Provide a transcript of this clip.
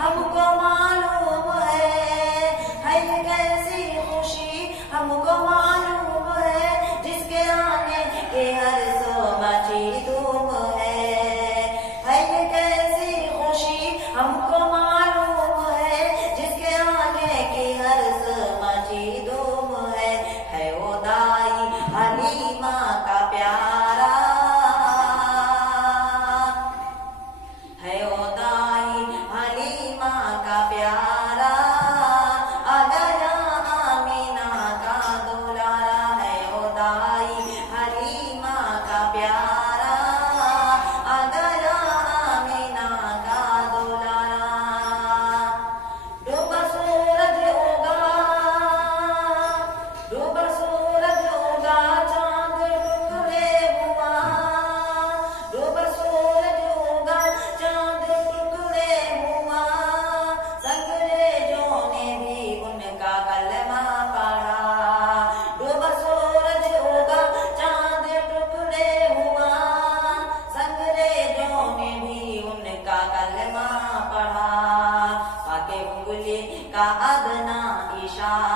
हमको मालूम है ये कैसी खुशी हमको मालूम है, जिसके आने के हर सो मची धूम है ये कैसी खुशी हमको मालूम है, जिसके आने की हर सो मची धूम है वो दाई हलीमा का प्यारा, है वो दाई हलीमा का प्यारा, आ गया आमीना का दुलारा, है वो दाई हलीमा का प्यारा, आ गया आमीना का दुलारा। डूबा सूरज उगा, डूबा सूरज उगा, चांद टुकड़े हुआ, डूबा सूरज उगा, चांद टुकड़े हुआ, अंग्रेजों ने भी उनका कलमा पढ़ा। डूबा सूरज उगा, चांद टुकड़े हुआ, अंग्रेजों ने भी उनका कलमा पढ़ा, पाके उंगली का अदना इशारा